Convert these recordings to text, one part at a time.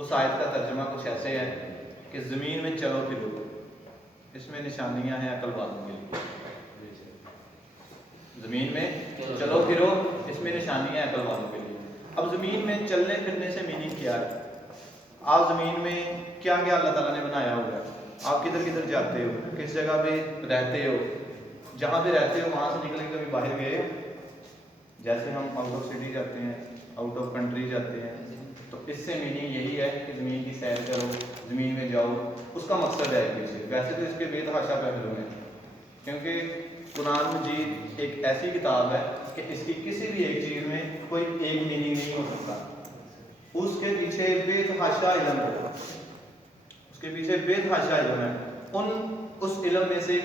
اس آیت کا ترجمہ کچھ ایسے ہے کہ زمین میں چلو پھرو، اس میں نشانیاں ہیں عقل والوں کے لیے. زمین میں چلو پھرو، اس میں نشانیاں ہیں عقل والوں کے لیے. اب زمین میں چلنے پھرنے سے میننگ کیا ہے؟ آپ زمین میں کیا کیا اللہ تعالیٰ نے بنایا ہوا ہے؟ آپ کدھر کدھر جاتے ہو، کس جگہ پہ رہتے ہو، جہاں پہ رہتے ہو وہاں سے نکل کے کبھی باہر گئے ہو؟ جیسے ہم آؤٹ آف سٹی جاتے ہیں، آؤٹ آف کنٹری جاتے ہیں، تو اس سے میننگ یہی ہے کہ زمین کی سیر کرو، زمین میں جاؤ. اس کا مقصد ہے پیچھے. ویسے تو اس کے بے تحاشا پہلو ہیں، کیونکہ قرآن مجید ایک ایسی کتاب ہے کہ اس کی کسی بھی ایک چیز میں کوئی ایک میننگ نہیں ہو سکتا. اس کے پیچھے بے تحاشا علم ہے، اس کے پیچھے بے تحاشا علم ہے. اس علم میں سے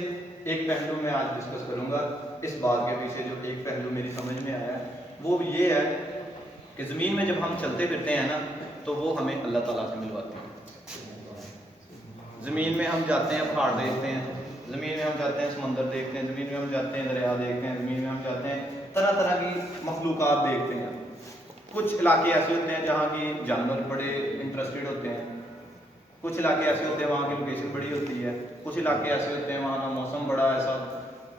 ایک پہلو میں آج ڈسکس کروں گا. اس بات کے پیچھے جو ایک پہلو میری سمجھ میں آیا ہے وہ یہ ہے کہ زمین میں جب ہم چلتے پھرتے ہیں نا تو وہ ہمیں اللہ تعالیٰ سے ملواتی ہے. زمین میں ہم جاتے ہیں پہاڑ دیکھتے ہیں، زمین میں ہم جاتے ہیں سمندر دیکھتے ہیں، زمین میں ہم جاتے ہیں دریا دیکھتے ہیں، زمین میں ہم جاتے ہیں طرح طرح کی مخلوقات دیکھتے ہیں. کچھ علاقے ایسے ہوتے ہیں جہاں کی جانور بڑے انٹرسٹڈ ہوتے ہیں، کچھ علاقے ایسے ہوتے ہیں وہاں کی لوکیشن بڑی ہوتی ہے، کچھ علاقے ایسے ہوتے ہیں وہاں کا موسم بڑا ایسا.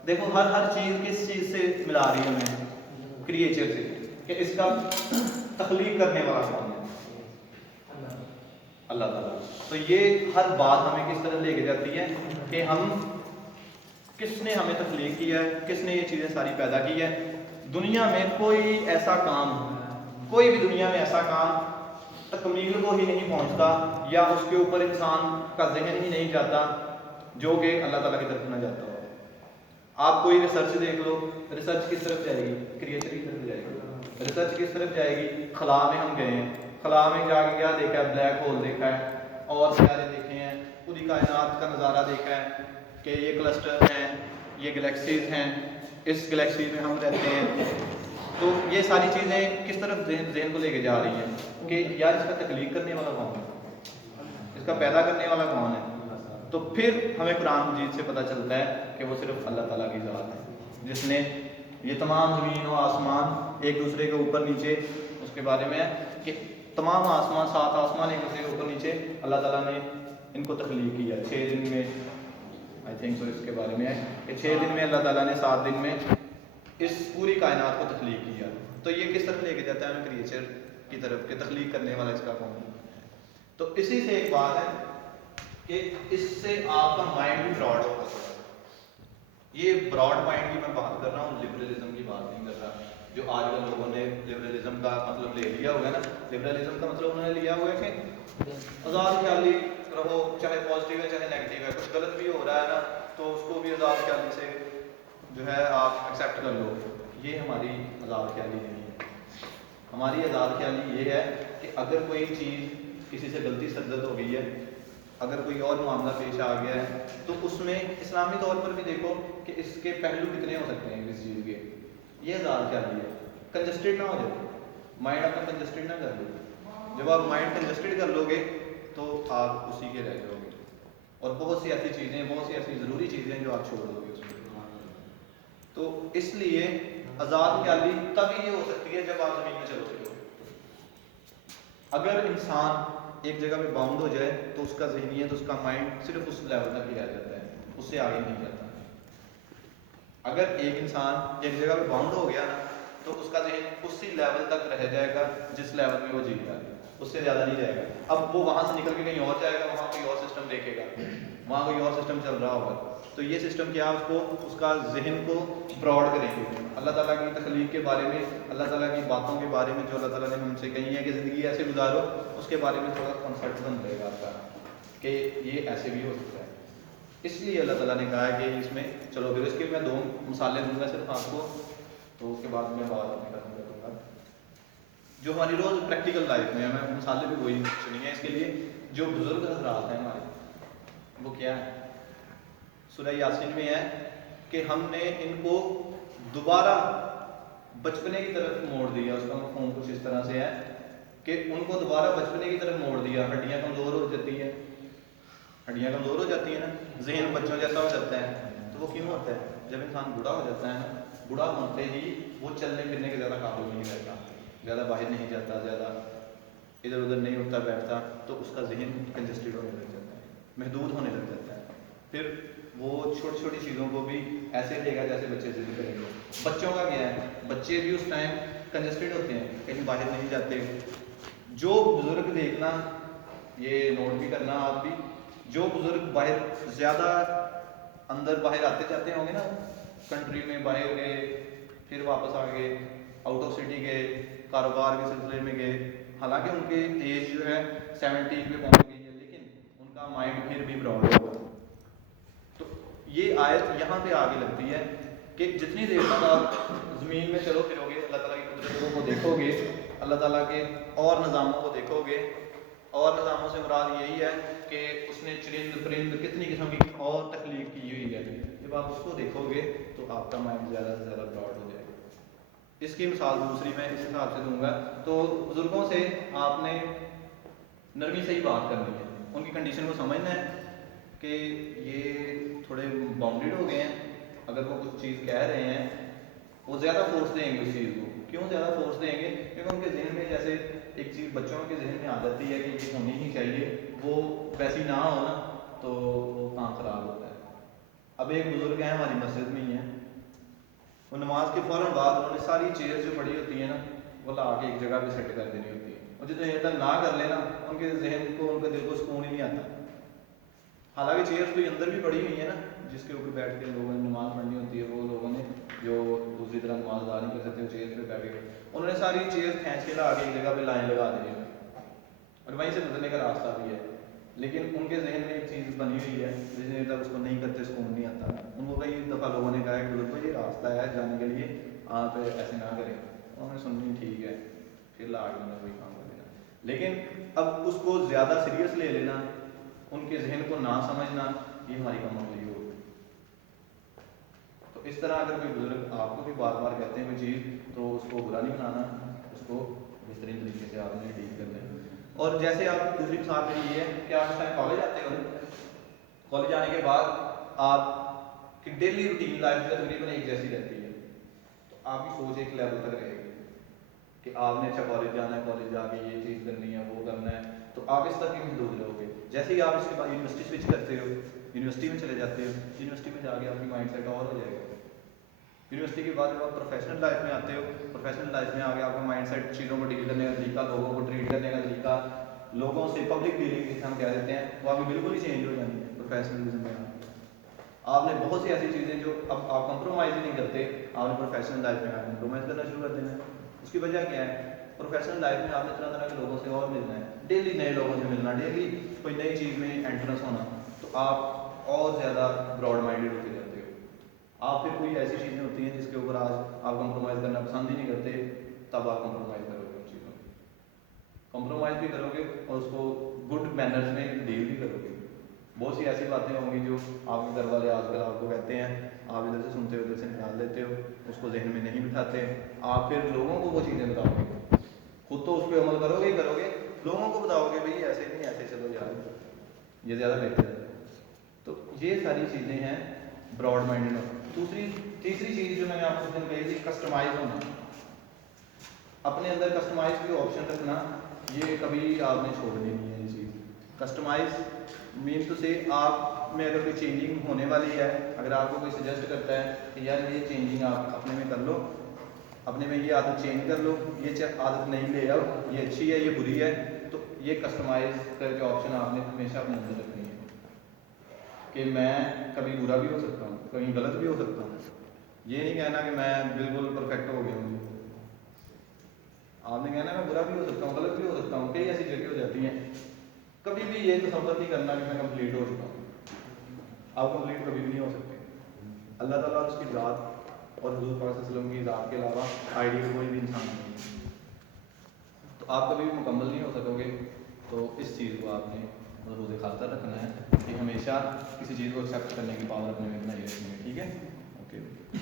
دیکھو ہر چیز کس چیز سے ملا رہی ہے ہمیں؟ کریچر سے. کہ اس کا تخلیق کرنے والا کون ہے؟ اللہ تعالیٰ. تو یہ ہر بات ہمیں کس طرح لے کے جاتی ہے کہ ہم کس نے ہمیں تخلیق کیا ہے، کس نے یہ چیزیں ساری پیدا کی ہے. دنیا میں کوئی ایسا کام، کوئی بھی دنیا میں ایسا کام تکمیل کو ہی نہیں پہنچتا یا اس کے اوپر انسان کا ذہن ہی نہیں جاتا جو کہ اللہ تعالیٰ کی طرف نہ جاتا ہو. آپ کوئی ریسرچ دیکھ لو، ریسرچ کس طرف جائے گی؟ کریچر کی طرف جائے گی. ریسرچ کس طرف جائے گی؟ خلا میں ہم گئے ہیں، خلا میں جا کے کیا دیکھا ہے؟ بلیک ہول دیکھا ہے اور سیارے دیکھے ہیں، پوری کائنات کا نظارہ دیکھا ہے کہ یہ کلسٹر ہیں، یہ گلیکسیز ہیں، اس گلیکسی میں ہم رہتے ہیں. تو یہ ساری چیزیں کس طرف ذہن کو لے کے جا رہی ہیں کہ یار اس کا تخلیق کرنے والا کون ہے، اس کا پیدا کرنے والا کون ہے. تو پھر ہمیں قرآن مجید سے پتہ چلتا ہے کہ وہ صرف اللہ تعالیٰ کی ذات ہے جس نے یہ تمام زمین و آسمان ایک دوسرے کے اوپر نیچے. اس کے بارے میں ہے کہ تمام آسمان، 7 آسمان ایک دوسرے کے اوپر نیچے اللہ تعالیٰ نے ان کو تخلیق کیا 6 دن میں. آئی تھنک سو اس کے بارے میں ہے کہ 6 دن میں اللہ تعالیٰ نے 7 دن میں اس پوری کائنات کو تخلیق کیا. تو یہ کس طرف لے کے جاتا ہے ہمیں کریچر کی طرف کہ تخلیق کرنے والا اس کا کون ہے. تو اسی سے ایک بات ہے کہ اس سے آپ کا مائنڈ بھی براڈ ہوگا. یہ براڈ مائنڈ کی میں بات کر رہا ہوں، لبرلزم کی بات نہیں کر رہا جو آج کل لوگوں نے لبرلزم کا مطلب لے لیا ہوا ہے نا. لبرلزم کا مطلب انہوں نے لیا ہوا ہے کہ آزاد خیالی رہو، چاہے پازیٹیو ہے چاہے نیگیٹیو ہے، کچھ غلط بھی ہو رہا ہے نا تو اس کو بھی آزاد خیالی سے جو ہے آپ ایکسیپٹ کر لو. یہ ہماری آزاد خیالی نہیں ہے. ہماری آزاد خیالی یہ ہے کہ اگر کوئی چیز کسی سے غلطی سرزد ہو گئی ہے، اگر کوئی اور معاملہ پیش آ گیا ہے تو اس میں اسلامی طور پر بھی دیکھو کہ اس کے پہلو کتنے ہو سکتے ہیں کسی چیز کے. یہ آزاد خیالی ہے. کنجسٹڈ نہ ہو جائے، مائنڈ اپنا کنجسٹڈ نہ کر لو. جب آپ مائنڈ کنجسٹڈ کر لو گے تو آپ اسی کے رہ جاؤ گے اور بہت سی ایسی چیزیں، بہت سی ایسی ضروری چیزیں جو آپ چھوڑ دو گے اس میں. تو اس لیے آزاد خیالی تبھی یہ ہو سکتی ہے جب آپ زمین میں چلو گے. اگر انسان ایک جگہ پہ باؤنڈ ہو جائے تو اس کا ذہنیت، اس کا مائنڈ صرف اس لیول تک ہی رہ جاتا ہے، اس سے آگے نہیں جاتا. اگر ایک انسان ایک جگہ پہ باؤنڈ ہو گیا نا تو اس کا ذہن اسی لیول تک رہ جائے گا جس لیول میں وہ جی رہا ہے، اس سے زیادہ نہیں جائے گا. اب وہ وہاں سے نکل کے کہیں اور جائے گا، وہاں کوئی اور سسٹم دیکھے گا، وہاں کوئی اور سسٹم چل رہا ہوگا. تو یہ سسٹم کیا اس کو، اس کا ذہن کو براڈ کریں گے. اللہ تعالیٰ کی تخلیق کے بارے میں، اللہ تعالیٰ کی باتوں کے بارے میں جو اللہ تعالیٰ نے ہم سے کہی ہے کہ زندگی ایسے گزارو، اس کے بارے میں تھوڑا کنسیپٹ بن جائے گا آپ کا کہ یہ ایسے بھی ہو سکتا ہے. اس لیے اللہ تعالیٰ نے کہا ہے کہ اس میں چلو. پھر اس کی میں 2 مثالیں دوں گا صرف آپ کو، تو اس کے بعد میں بات اپنی ختم کر دوں گا. جو ہماری روز پریکٹیکل لائف میں ہمیں مثالیں بھی وہی چنی ہیں اس کے لیے. جو بزرگ حضرات ہیں ہمارے وہ کیا ہے، سورہ یاسین میں ہے کہ ہم نے ان کو دوبارہ بچپنے کی طرف موڑ دیا. اس کا مفہوم کچھ اس طرح سے ہے کہ ان کو دوبارہ بچپنے کی طرف موڑ دیا. ہڈیاں کمزور ہو جاتی ہیں، ہڈیاں کمزور ہو جاتی ہیں نا، ذہن بچوں جیسا ہو جاتا ہے. تو وہ کیوں ہوتا ہے؟ جب انسان بوڑھا ہو جاتا ہے نا، بوڑھا ہوتے ہی وہ چلنے پھرنے کے زیادہ قابل نہیں رہتا، زیادہ باہر نہیں جاتا، زیادہ ادھر ادھر نہیں اٹھتا بیٹھتا تو اس کا ذہن کنجسٹڈ ہونے لگ جاتا ہے, محدود ہونے لگ جاتا ہے. پھر وہ چھوٹی چھوٹی چیزوں کو بھی ایسے لے گا جیسے بچے ضد کریں گے. بچوں کا کیا ہے, بچے بھی اس ٹائم کنجسٹڈ ہوتے ہیں, کہیں باہر نہیں جاتے. جو بزرگ دیکھنا, یہ نوٹ بھی کرنا آپ بھی, جو بزرگ باہر زیادہ اندر باہر آتے جاتے ہوں گے نا, کنٹری میں باہر گئے پھر واپس آ گئے, آؤٹ آف سٹی گئے, کاروبار کے سلسلے میں گئے, حالانکہ ان کے ایج جو ہے 70 پہ پہنچ گئی ہے, لیکن ان کا مائنڈ پھر بھی براؤڈ ہوگا. تو یہ آیت یہاں پہ آگے لگتی ہے کہ جتنی دیر تک آپ زمین میں چلو پھرو گے, اللہ تعالیٰ کی قدرتوں کو دیکھو گے, اللہ تعالیٰ کے اور نظاموں کو دیکھو گے, اور نظاموں سے مراد یہی ہے کہ اس نے چرند پرند کتنی قسم کی اور تخلیق کی ہوئی ہے, جب آپ اس کو دیکھو گے تو آپ کا مائنڈ زیادہ سے زیادہ براؤڈ ہو جائے گا. اس کی مثال دوسری میں اس حساب سے دوں گا. تو بزرگوں سے آپ نے نرمی سے ہی بات کرنی ہے, ان کی کنڈیشن کو سمجھنا ہے کہ یہ تھوڑے باؤنڈیڈ ہو گئے ہیں. اگر وہ کچھ چیز کہہ رہے ہیں, وہ زیادہ فورس دیں گے اس چیز کو. کیوں زیادہ فورس دیں گے؟ کیونکہ ان کے ذہن میں جیسے ایک چیز بچوں کے ذہن میں آ جاتی ہے کہ یہ ہونی ہی چاہیے, وہ ویسی نہ ہو نا تو وہ کام خراب ہوتا ہے. اب ایک بزرگ ہیں ہماری مسجد میں ہی ہیں, وہ نماز کے فوراً بعد انہوں نے ساری چیئر جو پڑی ہوتی ہیں نا وہ لا کے ایک جگہ پہ سیٹ کر دینی ہوتی ہے, اور جتنے دیر تک نہ کر لینا ان کے ذہن کو, ان کے دل کو سکون ہی نہیں آتا. حالانکہ چیئرس کوئی اندر بھی پڑی ہوئی ہیں نا جس کے اوپر بیٹھ کے لوگوں نے نماز پڑھنی ہوتی ہے, وہ لوگوں نے جو دوسری طرح نماز ادا نہیں کر سکتے وہ چیئر پہ بیٹھ کے, انہوں نے ساری چیئر کھینچ کے لا کے ایک جگہ پہ لائن لگا دی ہے, اور وہیں سے گزرنے کا راستہ بھی ہے. لیکن ان کے ذہن میں ایک چیز بنی ہوئی ہے, جس دیر تک اس کو نہیں کرتے سکون نہیں آتا. ان کو کئی دفعہ لوگوں نے کہا کہ بزرگ یہ راستہ ہے جانے کے لیے, آپ ایسے نہ کریں. انہوں نے سننی ٹھیک ہے, پھر لا کے انہوں نے کوئی کام کر لینا. لیکن اب اس کو زیادہ سیریس لے لینا, ان کے ذہن کو نہ سمجھنا, یہ ہماری کم عقلی ہوگی. تو اس طرح اگر کوئی بزرگ آپ کو بھی بار بار کہتے ہیں کوئی چیز, تو اس کو برا نہیں بنانا, اس کو بہترین طریقے سے آپ نے ڈیل کرنا ہے. اور جیسے آپ دوسری مثال میری یہ ہے کہ آپ اس ٹائم کالج آتے ہو, کالج آنے کے بعد آپ کی ڈیلی روٹین لائف تقریباً ایک جیسی رہتی ہے, تو آپ کی سوچ ایک لیول تک رہے گی کہ آپ نے اچھا کالج جانا ہے, کالج جا کے یہ چیز کرنی ہے, وہ کرنا ہے, تو آپ اس تک ہی محدود رہو گے. جیسے ہی آپ اس کے بعد یونیورسٹی سوئچ کرتے ہو, یونیورسٹی میں چلے جاتے ہو, یونیورسٹی میں جا کے آپ کی مائنڈ سیٹ اور ہو جائے گا. یونیورسٹی کے بعد جب آپ پروفیشنل لائف میں آتے ہو, پروفیشنل لائف میں آگے آپ کا مائنڈ سیٹ چیزوں کو ڈیل کرنے کا طریقہ, لوگوں کو ٹریٹ کرنے کا طریقہ, لوگوں سے پبلک ڈیلنگ جسے ہم کہہ دیتے ہیں, وہ آپ کی بالکل ہی چینج ہو جاتی ہے پروفیشنلزم میں. آپ نے بہت سی ایسی چیزیں جو اب آپ کمپرومائز ہی نہیں کرتے, آپ نے پروفیشنل لائف میں کمپرومائز کرنا شروع کر دینا. اس کی وجہ کیا ہے؟ پروفیشنل لائف میں آپ نے طرح طرح کے لوگوں سے اور ملنا ہے, ڈیلی نئے لوگوں سے ملنا, ڈیلی کوئی نئی چیز میں انٹرنس ہونا, تو آپ اور زیادہ براڈ مائنڈیڈ ہوتے جاتے ہو. آپ پھر کوئی ایسی چیزیں ہوتی ہیں جس کے اوپر آج آپ کمپرومائز کرنا پسند ہی نہیں کرتے, تب آپ کمپرومائز کرو گے ان چیزوں میں, کمپرومائز بھی کرو گے اور اس کو گڈ مینرز میں ڈیل بھی کرو گے. بہت سی ایسی باتیں ہوں گی جو آپ کے گھر والے آج کل آپ کو کہتے ہیں, آپ ادھر سے سنتے ہو ادھر سے نکال دیتے ہو, اس کو ذہن میں نہیں بٹھاتے, آپ پھر لوگوں کو وہ چیزیں بتاؤ گے, خود تو اس پہ عمل کرو گے ہی کرو گے, لوگوں کو بتاؤ گے بھائی ایسے نہیں ایسے چلو یار, یہ زیادہ بہتر ہے. تو یہ ساری چیزیں ہیں براڈ مائنڈیڈ. تیسری چیز جو میں نے آپ کو کہی تھی, کسٹمائز ہونا, اپنے اندر کسٹمائز کی آپشن رکھنا, یہ کبھی آپ نے چھوڑنی نہیں ہے. یہ چیز کسٹمائز مینس ٹو سے آپ میں اگر کوئی چینجنگ ہونے والی ہے, اگر آپ کو کوئی سجیسٹ کرتا ہے کہ یار یہ چینجنگ آپ اپنے میں کر لو, اپنے میں یہ عادت چینج کر لو, یہ عادت نہیں لے آؤ, یہ اچھی ہے یہ بری ہے, تو یہ کسٹمائز کر کے آپشن آپ نے ہمیشہ اپنے اندر رکھنی ہے کہ میں کبھی برا بھی ہو سکتا ہوں, کہیں غلط بھی ہو سکتا ہوں. یہ نہیں کہنا کہ میں بالکل پرفیکٹ ہو گیا ہوں. آپ نے کہنا میں برا بھی ہو سکتا ہوں, غلط بھی ہو سکتا ہوں, کئی ایسی جگہ ہو جاتی ہیں. کبھی بھی یہ تصور نہیں کرنا کہ میں کمپلیٹ ہو چکا ہوں. آپ کمپلیٹ کبھی بھی نہیں ہو سکتے. اللہ تعالیٰ اس کی ذات اور حضور پاک صلی اللہ علیہ وسلم کی ذات کے علاوہ آئیڈیل کوئی بھی انسان نہیں ہے, تو آپ کبھی بھی مکمل نہیں ہو سکو گے. تو اس چیز کو آپ نے ملحوظ خاطر رکھنا ہے کہ ہمیشہ کسی چیز کو ایکسیپٹ کرنے کی پاور اپنے میں بنائی رکھنی ہے. ٹھیک ہے.